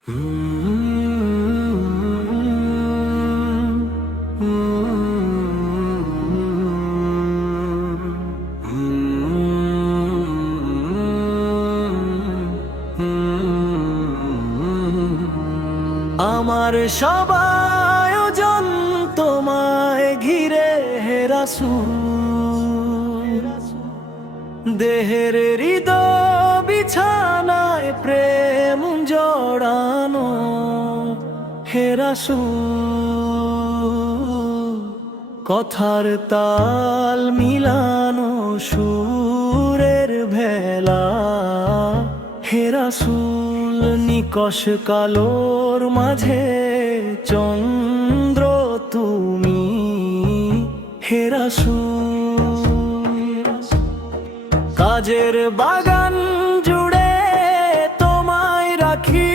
আমার সব আয়োজন তোমায় ঘিরে হে রাসূল, দেহের হৃদয় বিছানায় প্রেম জড়ানো হে রাসূল। কথার তাল মিলানো সুরের ভেলা হে রাসূল। নিকষ কালোর মাঝে চন্দ্র তুমি হে রাসূল। কাজের বাগান জুড়ে তোমায় রাখি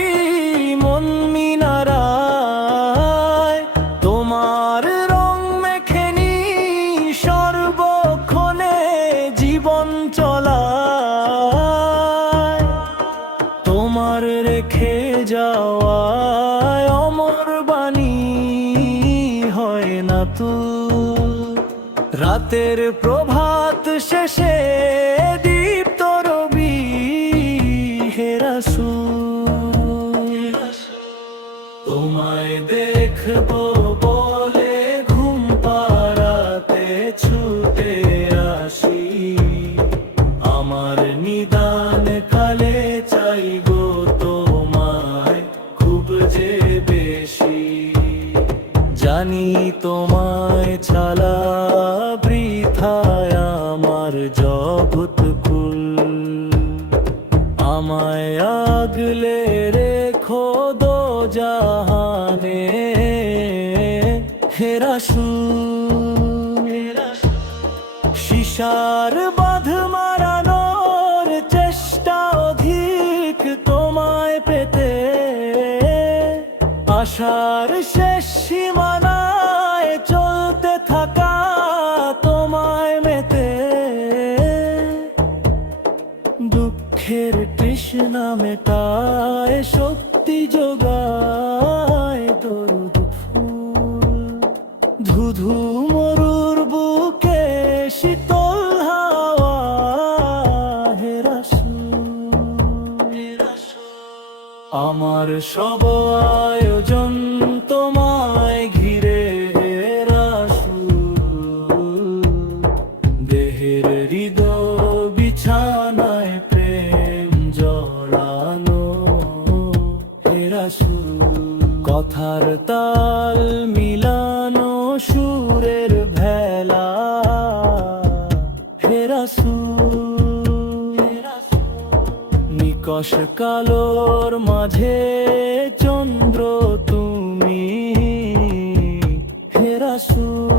মন মিনারায়, তোমার রং মেখে নি সর্বক্ষণে জীবন চলায়। তোমার রেখে যাওয়ায় অমর বাণী হয় না তো। রাতের প্রভাত শেষে দীপ্ত রবি হে রাসূল। তোমায় দেখবো বলে ঘুম পাড়াতে ছুটে আসি, আমার নিদান কালে চাইবো তোমায় খুব যে বেশি। জানি তোমায় ছাড়া বৃথায় আমার জগৎ কুল, আমায় আগলে রেখো দো জাহানে হে রাসূল। শিশার বাঁধ মারানোর চেষ্টা অধিক তোমায় পেতে, আশার শেষ সীমানায় চলতে থাকা তোমায় মেতে। দুঃখের তৃষ্ণা মেটায় শক্তি যোগায় দরুদ ফুল, ধুধু মরুর বুকে শীতল হাওয়া হে রাসূল। আমার সব আয়োজন তোমায় ঘিরে হে রাসূল, দেহের হৃদয় বিছানায় প্রেম জড়ানো হে রাসূল। কথার তাল মিলানো সুরের ভেলা হে রাসূল। নিকষ কালোর মাঝে চন্দ্র তুমি হে রাসূল।